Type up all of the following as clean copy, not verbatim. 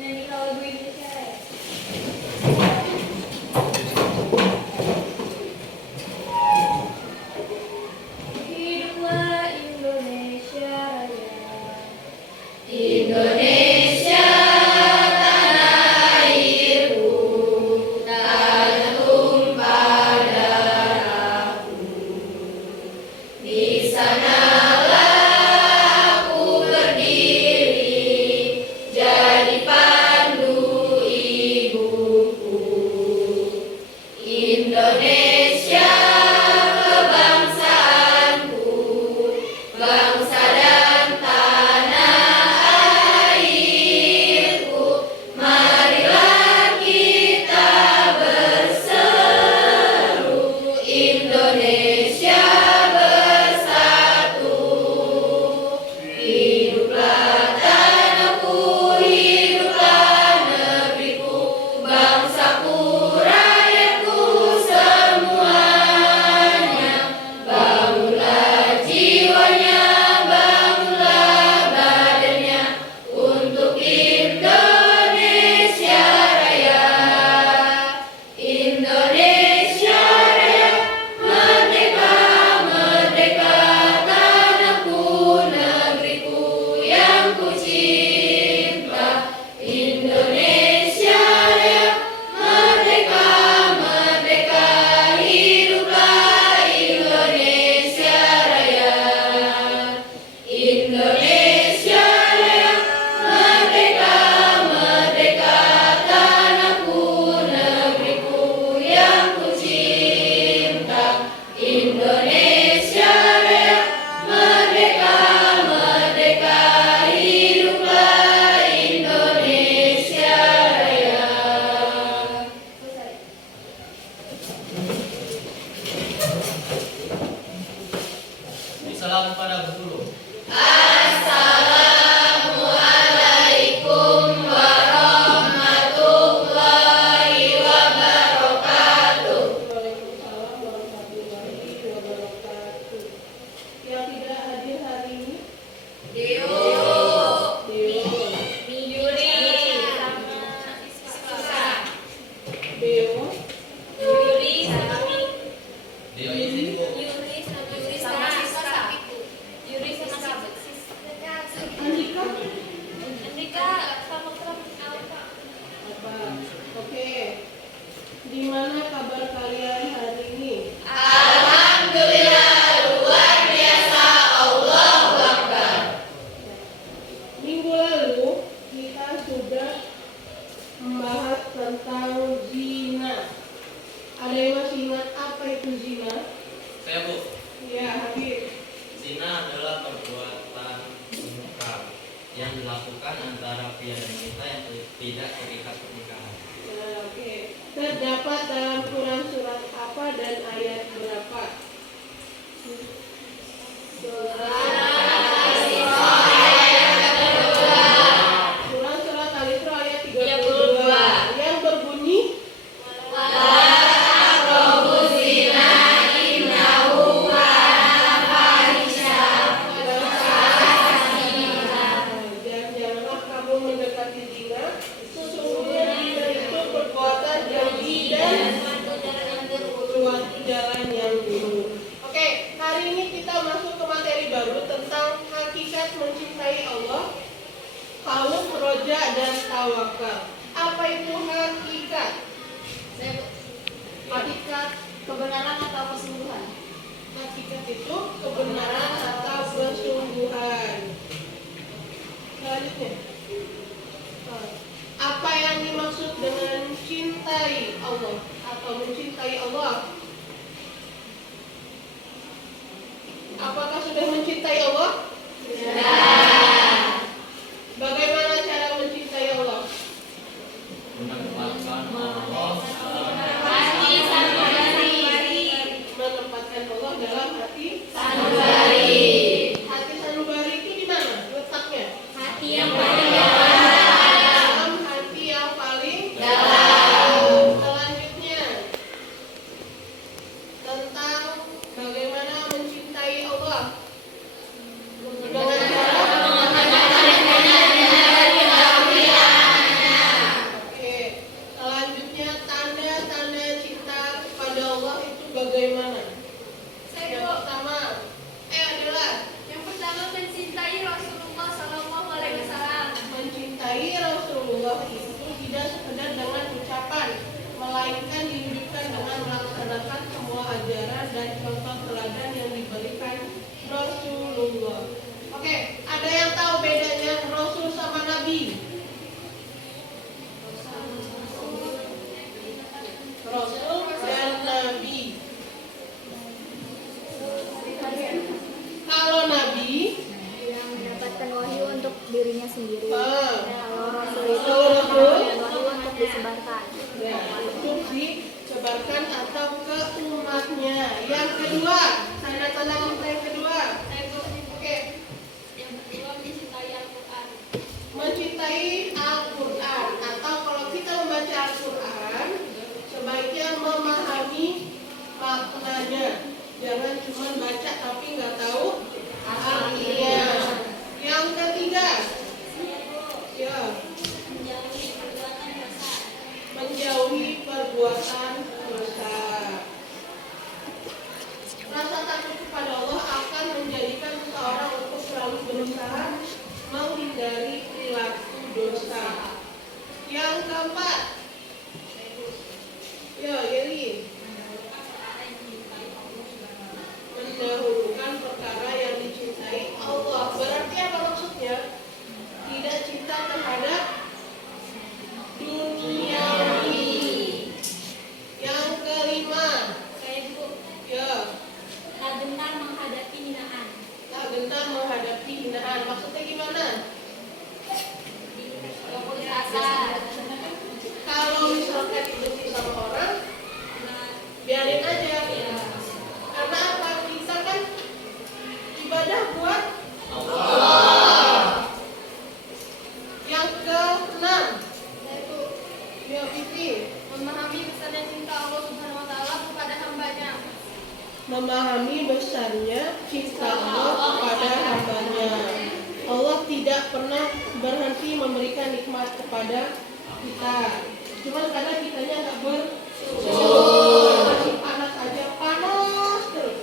Nyanyi kalau lagu Indonesia ya. Hiduplah Indonesia Raya. Indonesia tanah airku, tanah tumpah darahku. Di sanalah aku berdiri, jadi pandu ibuku. Indonesia kebangsaanku, bangsa dan tanah airku. Marilah kita berseru, Indonesia bersatu. Hiduplah tanahku, hiduplah negeriku, bangsaku, rakyatku semuanya. Bangunlah jiwanya, bangunlah badannya, untuk Indonesia Raya. Indonesia Raya, merdeka, merdeka, tanahku, negeriku yang ku cinta. Indonesia Raya, merdeka, merdeka, hiduplah Indonesia Raya. Indonesia Raya, merdeka, merdeka, tanahku, negeriku yang ku cinta. Indonesia Raya, merdeka, merdeka, hiduplah Indonesia Raya. Salam pada guru. Assalamualaikum warahmatullahi wabarakatuh. Waalaikumsalam warahmatullahi wabarakatuh. Yang tidak hadir hari ini, Dio, Deo, Yuri, sama Sisa. Deo, Yuri sama Dia izin bu. Yuri sama Sisa. Yuri sama Andika, Andika sama Alfa. apa? Oke. Di mana kabar kalian hari ini? Alhamdulillah luar biasa, Allahu Akbar. Minggu lalu kita sudah membahas tentang zina. Ada yang masih ingat apa itu zina? Saya bu. Ya, Habib. Zina adalah perbuatan mungkar yang dilakukan antara pria dan wanita yang tidak terikat pernikahan. Nah, oke. Terdapat dalam Quran surat apa dan ayat berapa? Quran surat Al-Isra ayat 32 yang berbunyi dan janganlah kamu mendekati zina, sesungguhnya zina itu perbuatan keji dan suatu jalan yang buruk. Oke, hari ini kita masuk ke materi baru tentang hakikat mencintai Allah, khauf, roja, dan tawakal. Apa itu hakikat? Hakikat kebenaran atau kesungguhan? Hakikat itu kebenaran atau kesungguhan. Selanjutnya, apa yang dimaksud dengan mencintai Allah atau mencintai Allah? Apakah sudah mencintai Allah? Bagaimana cara mencintai Allah? Menempatkan Allah dalam Hati sanubari. Menempatkan Allah dalam hati. Sanubari. Hati sanubari itu di mana letaknya? Hati yang paling dalam. Allah itu tidak sekedar dengan ucapan, melainkan diwujudkan dengan melaksanakan semua ajaran dan contoh teladan yang diberikan Rasulullah. Oke, ada yang tahu bedanya Rasul sama Nabi? Rasul dan Nabi. Kalau Nabi yang mendapatkan wahyu untuk dirinya sendiri. Ah. Kalau Rasul itu Kalau Rasul? mendapatkan wahyu untuk disebarkan. ya, untuk disebarkan atau ke umatnya. Yang kedua, tanda-tanda cinta yang kedua. Oke, Yang kedua mencintai Al-Quran. mencintai Al-Quran, atau kalau kita membaca Al-Quran sebaiknya memahami maknanya, jangan cuma baca tapi nggak tahu artinya. Yang ketiga, ya, Menjauhi perbuatan dosa. menjauhi perbuatan dosa. Rasa takut kepada Allah akan menjadikan seseorang untuk selalu berusaha menghindari perilaku dosa. Yang keempat, ya Yeli, mendahulukan perkara yang dicintai Allah. Berarti apa maksudnya? Tidak cinta terhadap duniawi. Yang kelima, ya, Tak gentar menghadapi hinaan. tak gentar menghadapi hinaan. Maksudnya gimana? Gak putus asa. Kalau misalkan dibenci sama orang, biarin aja. Karena apa? Kita kan ibadah buat Allah. Yang keenam, ya Pipi, Memahami besarnya cinta Allah Subhanahu Wa Taala kepada hambanya. memahami besarnya cinta Allah kepada hambanya. Allah tidak pernah berhenti memberikan nikmat kepada kita. Cuman karena kitanya nggak bersyukur. Masih panas aja, panas terus.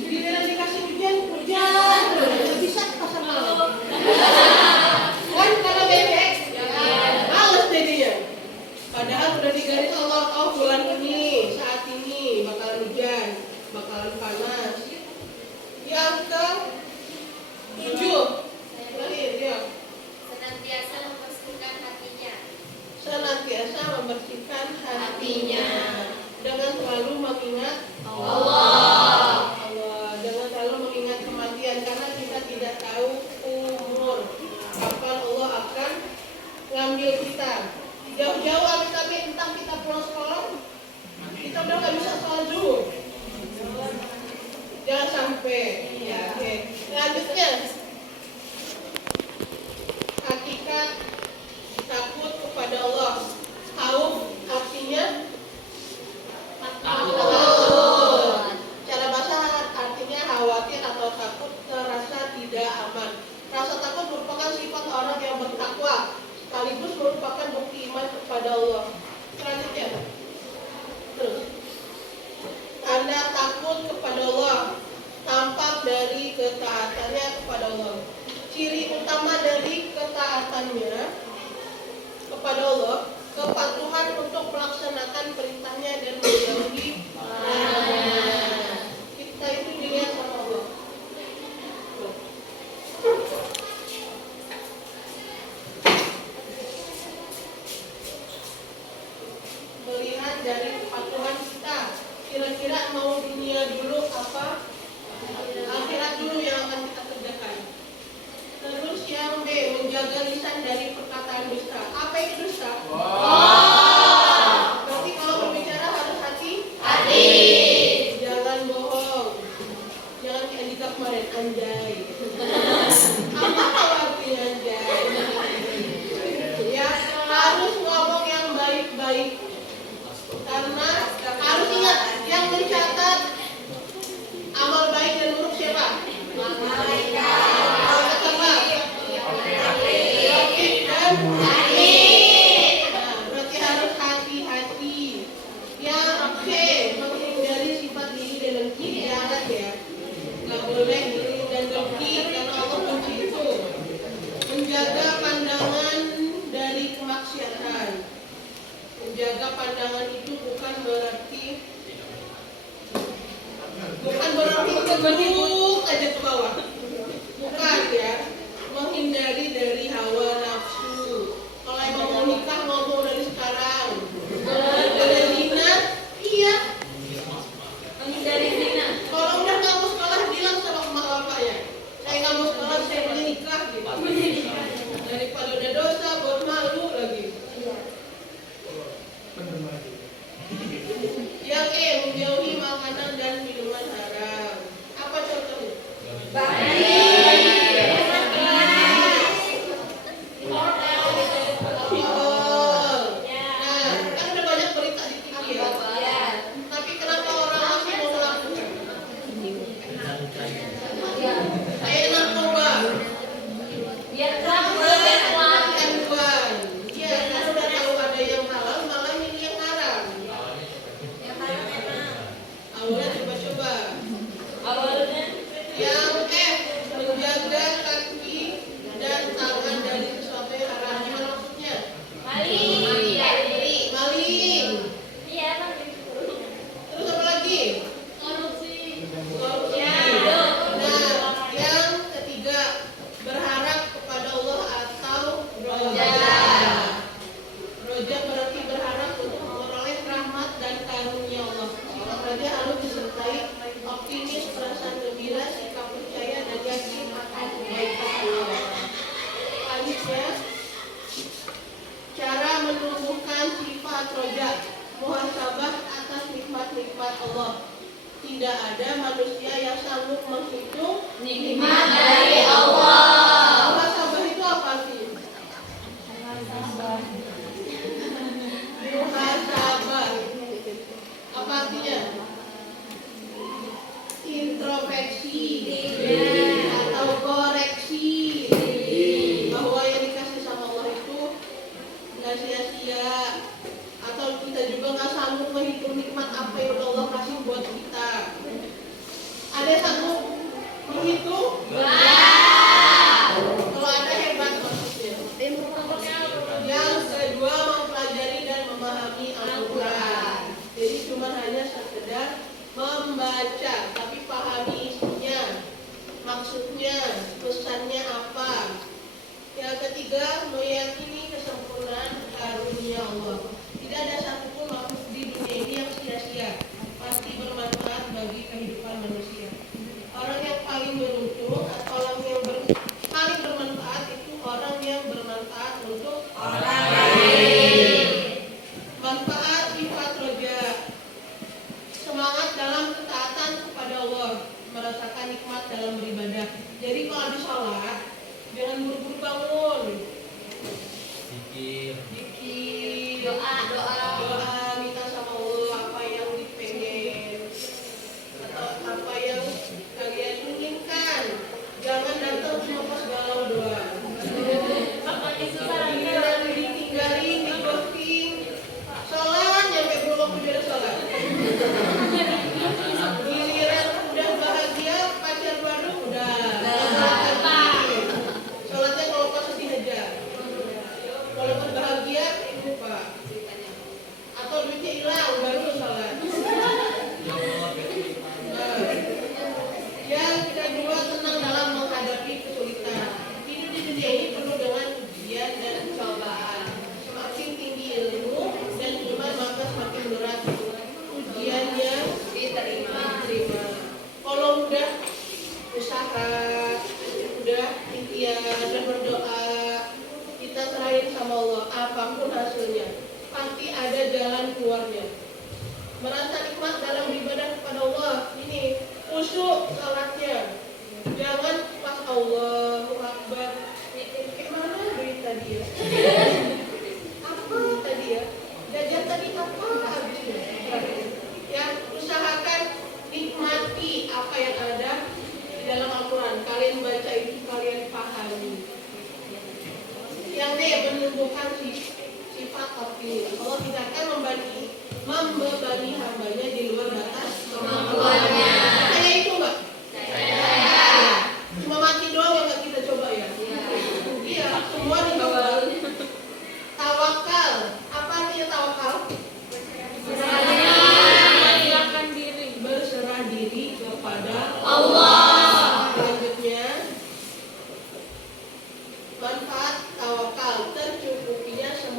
Giliran dikasih hujan, hujan terus. Nggak bisa pasang malam. Kan karena bebek, males jadinya. Padahal udah digaris Allah, oh bulan ini, saat ini bakalan hujan, bakalan panas. Yang ke-7, ya, Senantiasa membersihkan hatinya. senantiasa membersihkan hatinya Hatinya. dengan selalu mengingat Allah. Allah, dengan selalu mengingat kematian, karena kita tidak tahu umur kapan Allah akan ngambil kita. Jauh-jauh amit-amit entah kita pulang sekolah, kita udah nggak bisa sholat zuhur. Jangan sampai. Ya, oke. Selanjutnya, hakikat takut kepada Allah. Khauf artinya takut. Cara bahasa artinya khawatir atau takut, terasa tidak aman. Rasa takut merupakan sifat orang yang bertakwa, sekaligus merupakan bukti iman kepada Allah. Selanjutnya, terus, tanda takut kepada Allah tampak dari ketaatannya kepada Allah. Ciri utama dari ketaatannya kepada Allah, kepatuhan untuk melaksanakan perintahnya dan menjauhi larangannya. Kita itu dilihat sama Allah. Melihat dari kepatuhan kita, kira-kira mau dunia dulu apa akhirat dulu yang akan kita kerjakan. Terus yang B, menjaga lisan dari perkataan dusta. Apa itu dusta? Berarti kalau berbicara harus hati. Jangan bohong. Jangan kayak Andika kemarin, anjay. Apa artinya anjay? Ya, harus ngomong yang baik-baik. Karena harus ingat, yang mencatat amal baik dan buruk siapa? Malaikat. Nah, berarti harus hati-hati. Yang C, menghindari sifat diri dan dengki. Jangan ya, nggak boleh diri dan dengki karena Allah benci itu. Menjaga pandangan dari kemaksiatan Menjaga pandangan itu bukan berarti keduduk aja ke bawah. Bukan ya. Menghindari dari hawa nafsu. Kalau emang mau nikah ngomong dari sekarang. Dari zina, iya. Menghindari zina. Kalau udah nggak mau sekolah bilang sama emak bapaknya, saya nggak mau sekolah, saya mau nikah gitu. Daripada udah dosa, buat malu lagi. Yang menjauhi makanan dan minuman haram. Apa contohnya? Alkohol. Nah, kan udah banyak berita di TV ya. Tapi kenapa orang masih mau melakukan? Kayak narkoba. Biar terang biar kuat. Kandungan. Iya, karena udah tahu ada yang halal, malah milih yang haram. Yang haram enak. Awalnya coba-coba. Awalnya Yang menjaga kaki dan tangan dari sesuatu yang haram. Gimana maksudnya? maling. Maling. Iya, maling. Terus apa lagi? Korupsi. Korupsi. Ya. Nah, yang ketiga, berharap kepada Allah atau roja. Roja berarti berharap untuk memperoleh rahmat dan karunia Allah. Roja harus disertai optimis, perasaan gembira, sikap percaya dan yakin akan kebaikan Allah. Selanjutnya, cara menumbuhkan sifat roja, muhasabah atas nikmat-nikmat Allah. Tidak ada manusia yang sanggup menghitung Nikmat dari Allah. muhasabah itu apa sih? Muhasabah. Apa artinya? Introspeksi atau koreksi bahwa yang dikasih sama Allah itu nggak sia-sia, atau kita juga nggak sanggup menghitung nikmat apa yang udah Allah kasih buat kita. Ada yang sanggup menghitung? Kalau ada hebat maksudnya. Yang kedua, mempelajari dan memahami Al-Quran. Jadi cuma hanya sekedar membaca, tapi pahami isinya, maksudnya, pesannya apa. Yang ketiga, meyakini kesempurnaan karunia Allah. Tidak ada satupun makhluk di dunia ini yang sia-sia, pasti bermanfaat bagi kehidupan manusia. Orang yang paling beruntung atau orang yang paling bermanfaat itu orang yang bermanfaat untuk orang lain. Manfaat sifat roja, semangat dalam ketaatan kepada Allah, merasakan nikmat dalam beribadah. Jadi kalau habis sholat, jangan buru-buru bangun. Zikir. Doa, minta sama Allah apa yang dipengen atau apa yang kalian inginkan. Jangan datang cuma pas galau doang. Giliran ditinggalin, digosting, sholat nyampe belum waktu dia sholat. Giliran udah bahagia, pacar baru udah sholat lagi. Sholatnya kalau pas dihajar. Walaupun bahagia, lupa. Atau duitnya hilang, baru sholat. Yang kedua, tenang dalam menghadapi kesulitan. Hidup di dunia ini penuh dengan ujian dan cobaan. Semakin tinggi ilmu dan iman, maka semakin berat ujiannya diterima. Kalau udah usaha, udah ikhtiar dan berdoa, kita serahin sama Allah, apapun hasilnya pasti ada jalan keluarnya. Merasa nikmat dalam beribadah kepada Allah, ini khusyuk salatnya. Jangan pas Allahu Akbar mikir mana duit tadi ya, apa tadi ya, jajan tadi apa habisnya. Yang usahakan nikmati apa yang ada di dalam Al-Quran. Kalian baca itu, kalian pahami. Yang D, menumbuhkan sifat optimis. Allah tidak akan membebani hambanya di luar batas kemampuannya. Saya itu enggak? Cuma mati doang yang enggak kita coba ya? Iya, semua dicoba. Tawakal. Apa artinya tawakal?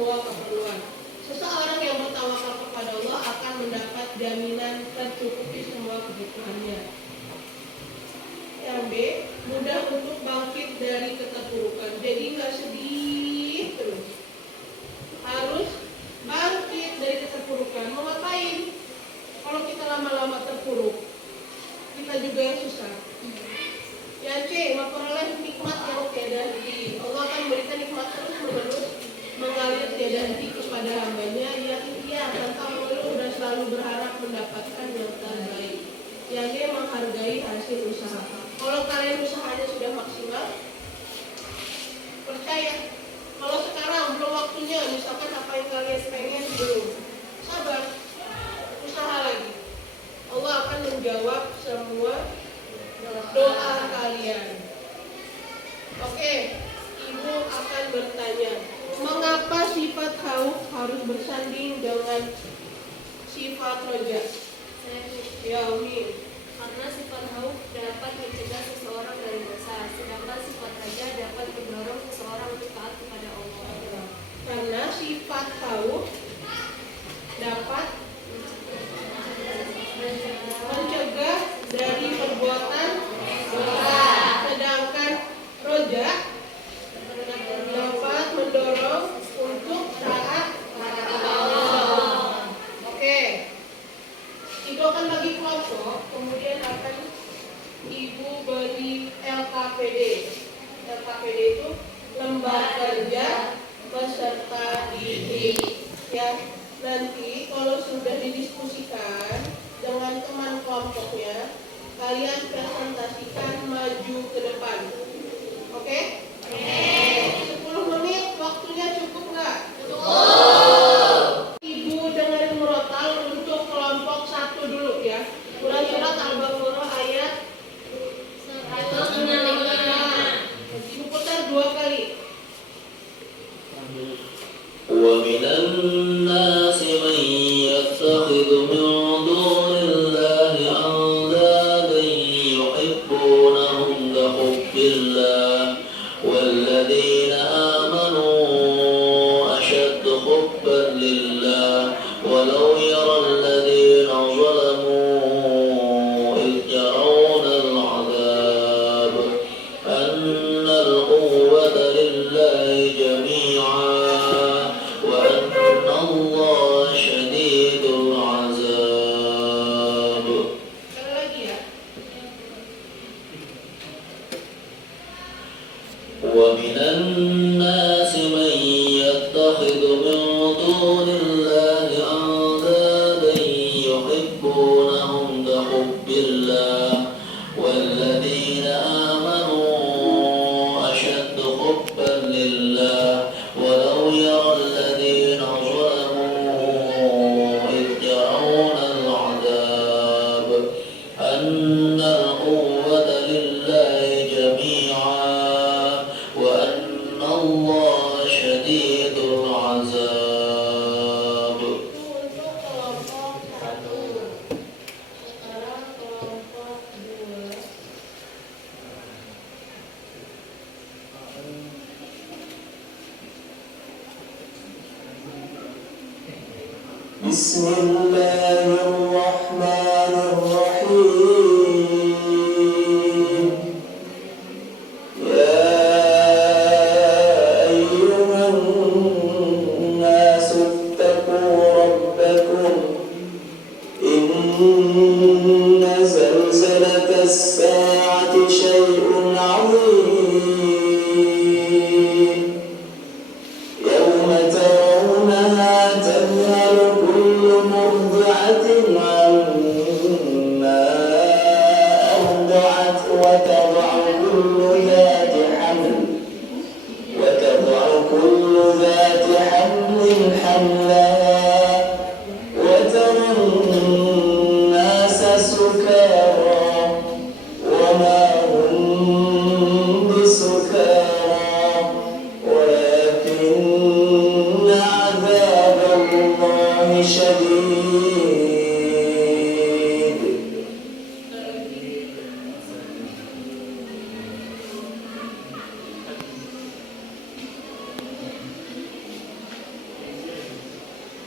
semua keperluan. Seseorang yang bertawakal kepada Allah akan mendapat jaminan tercukupi semua kebutuhannya. Yang B, mudah untuk bangkit dari keterpurukan. Jadi nggak sedih terus. Harus bangkit dari keterpurukan. Mau ngapain? Kalau kita lama-lama terpuruk, kita juga yang susah. Yang C, memperoleh nikmat yang tiada henti. Allah akan memberikan nikmat terus menerus mengalir tiada henti kepada hambanya yang ia tanpa mengeluh dan selalu berharap mendapatkan yang terbaik. Yang D, menghargai hasil usaha. Kalau kalian usahanya sudah maksimal, percaya. Kalau sekarang belum waktunya, misalkan apa yang kalian pengen belum, sabar, usaha lagi. Allah akan menjawab semua doa kalian. Oke, ibu akan bertanya, mengapa sifat khauf harus bersanding dengan sifat roja? Ya, Umi. Karena sifat khauf dapat mencegah seseorang dari dosa, sedangkan sifat raja dapat mendorong seseorang untuk taat kepada Allah. Karena sifat khauf dapat mencegah dari perbuatan dosa, sedangkan roja dapat mendorong untuk taat kepada Allah. Oke, ibu akan bagi kelompok, kemudian akan ibu beri LKPD. LKPD itu lembar kerja peserta didik. Ya, nanti kalau sudah didiskusikan dengan teman kelompoknya, kalian presentasikan maju ke depan. Oke? 10 menit waktunya cukup nggak? Cukup. Ibu dengerin murotal untuk kelompok 1 dulu ya. Quran surat Al-Baqarah ayat 165. Ibu putar 2 kali. ومن الناس من يتخذ من دون الله أندادا يحبونهم كحب الله والذين آمنوا أشد حبا لله ولو يرى الذين ظلموا إذ يرون العذاب أن القوة لله جميعا وأن الله شديد العذاب. Sekali lagi ya. ومن الناس من يتخذ من دون الله أندادا يحبونهم كحب الله والذين آمنوا أشد حبا لله ولو يرى الذين ظلموا إذ يرون العذاب أن القوة لله جميعا وأن الله شديد العذاب. Itu untuk kelompok 1. Sekarang kelompok 2. بسم الله الرحمن الرحيم. يا أيها الناس اتقوا ربكم إن زلزلة الساعة شيء عظيم يوم ترونها تذهل كل مرضعة عما أرضعت وتضع كل ذات حمل حملها وترى الناس سكارى وما هم بسكارى ولكن عذاب الله شديد.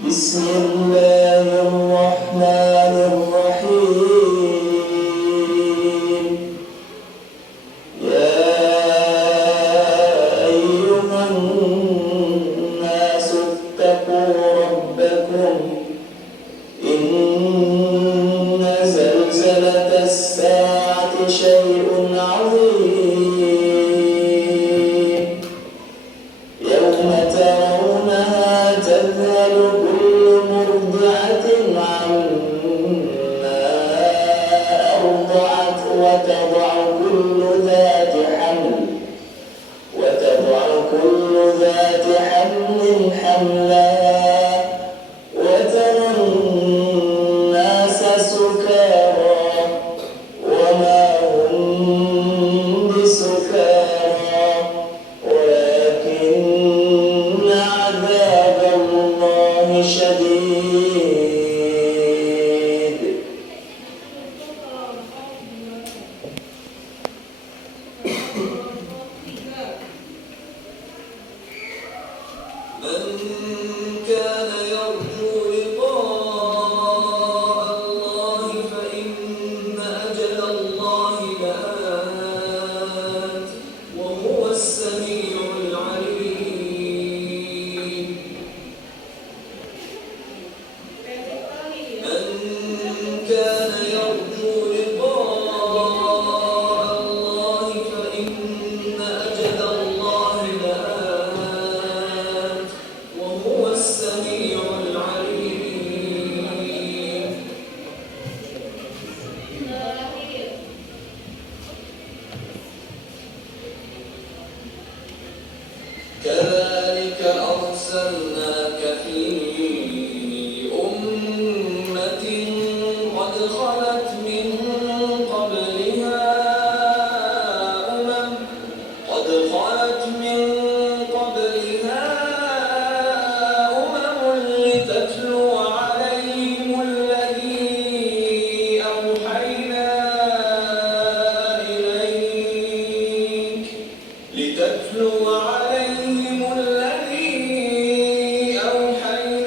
بسم الله الرحمن الرحيم يا أيها الناس اتقوا ربكم إن زلزلة الساعة شيء عظيم يوم ترونها تذهل كل مرضعة عما أرضعت وتضع كل ذات حمل حملها وترى الناس سكارى وما هم بسكارى ولكن عذاب الله شديد من كان يرجو لقاء الله فإن أجل الله لآت وهو السميع العليم من كان يرجو لقاء الله فإن أجل الله لآت وهو السميع العليم كذلك أرسلناك في أمة قد خلت من قبلها لتتلو عليهم الذي أوحينا إليك لتتلو عليهم الذي أوحينا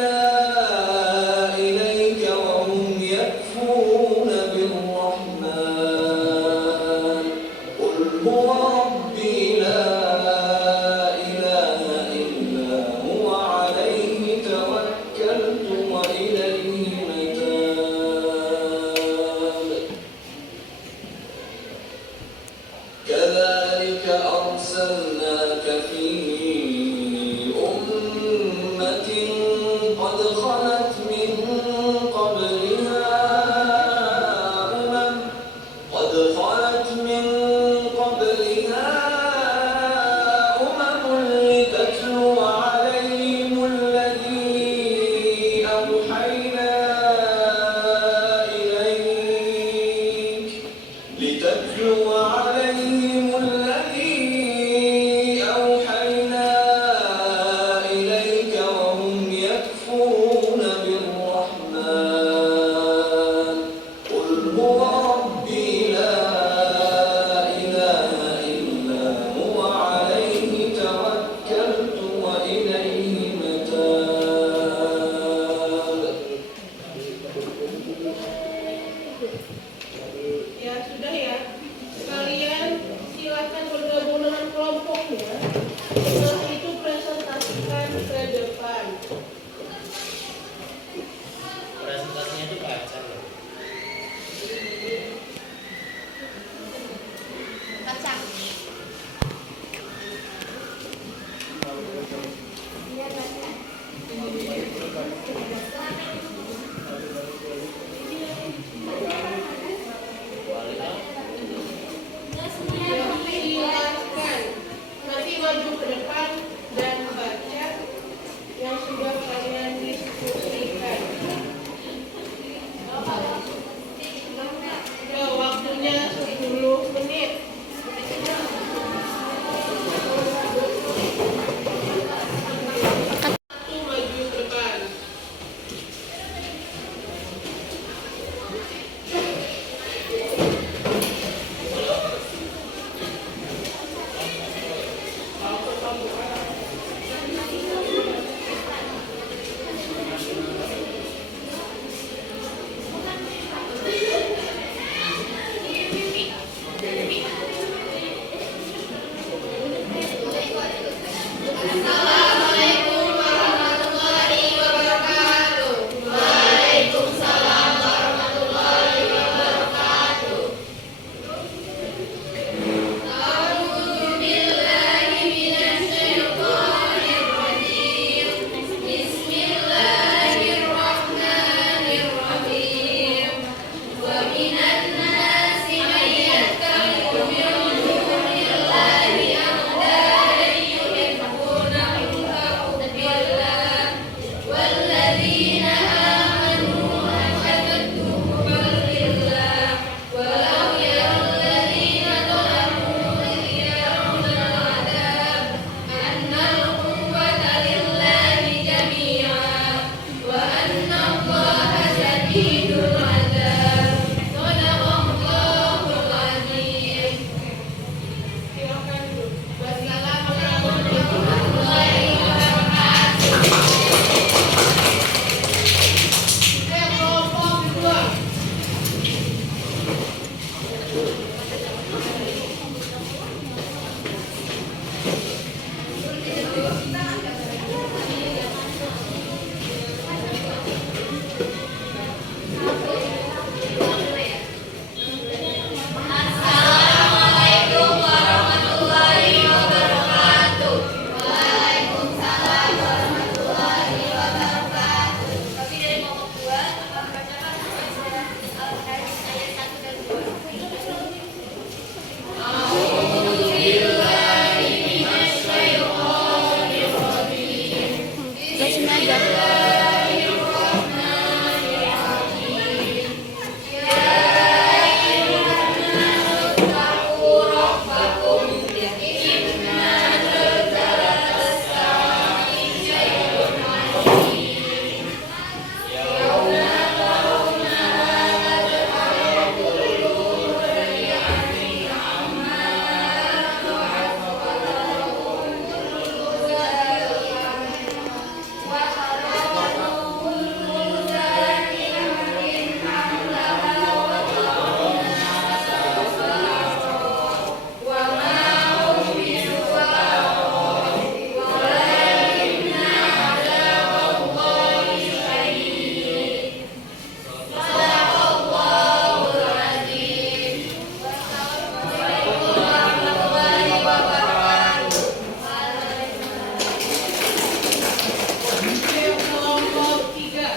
Kelompok 3.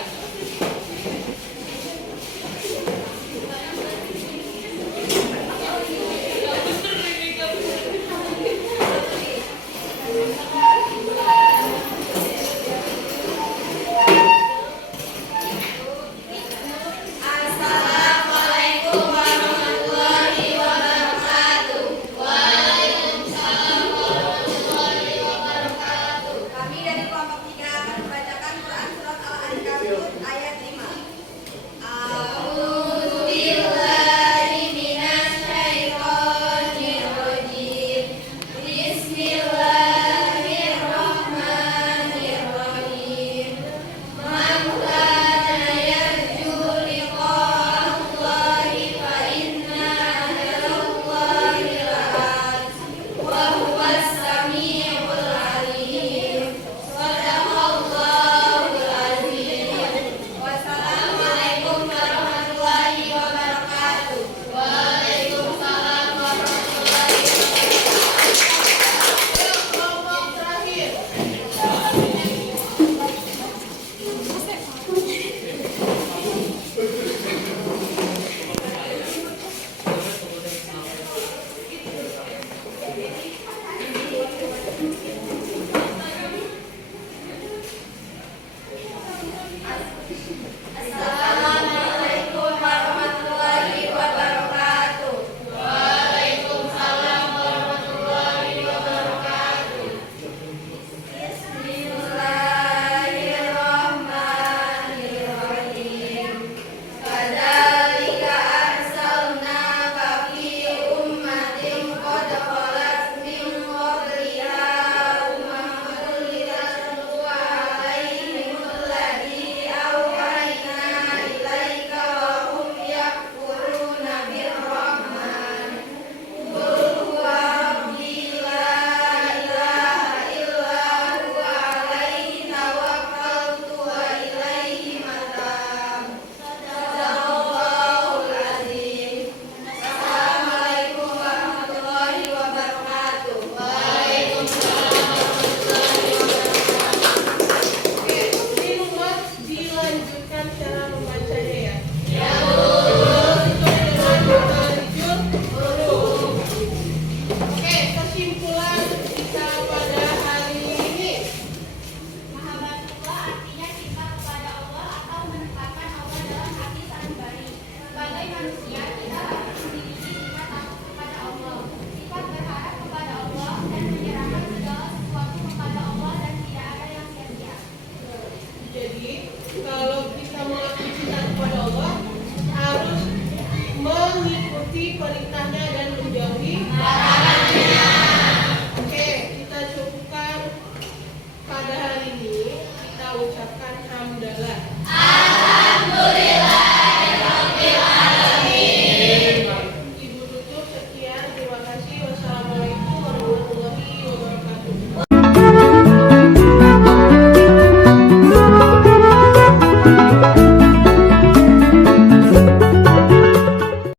Assalamualaikum warahmatullahi wabarakatuh. Waalaikumsalam warahmatullahi wabarakatuh. Kami dari kelompok 3 akan membacakan Quran surat Al-Ankabut ayat 5. A'udzu billahi minasy syaithanir rajim. Bismillahirrahmanirrahim. Man kana yarju liqa'allahi fa inna ajalallahi la'at wa huwas samiul alim. Shadaqallahul azim. Wassalamualaikum warahmatullahi wabarakatuh. Waalaikumsalam warahmatullahi wabarakatuh. Kelompok terakhir. Assalamualaikum warahmatullahi wabarakatuh. Waalaikumsalam warahmatullahi wabarakatuh. Bismillahirrahmanirrahim. Kadzalika arsalnaka fi ummatin qad khalat min qabliha ummatun litatlu alaihim alladzi awhayna ilaika wa hum yakfuruna birrahman. Qul huwa rabbi la ilaha illa huwa alaihi tawakkaltu wa ilaihi matab. Shadaqallahul azim. Assalamualaikum warahmatullahi wabarakatuh. Waalaikumsalam warahmatullahi wabarakatuh. Oke, minuman dilanjutkan cara membacanya ya. Ya Sesuai dengan tarijul huruf. Oke, kesimpulan kita pada hari ini. Mahabbatullah artinya cinta kepada Allah atau menempatkan Allah dalam hati sanubari. Sebagai manusia, kita harus memiliki sifat takut kepada Allah, sifat berharap kepada Allah, dan menyerahkan segala sesuatu kepada Allah dan tidak ada yang sia-sia. Jadi, kalau kita mengakui cinta kepada Allah, harus mengikuti perintahnya dan menjauhi larangannya. Oke, kita cukupkan pada hari ini. Kita ucapkan hamdalah. Ibu tutup sekian. Terima kasih. Wassalamualaikum warahmatullahi wabarakatuh.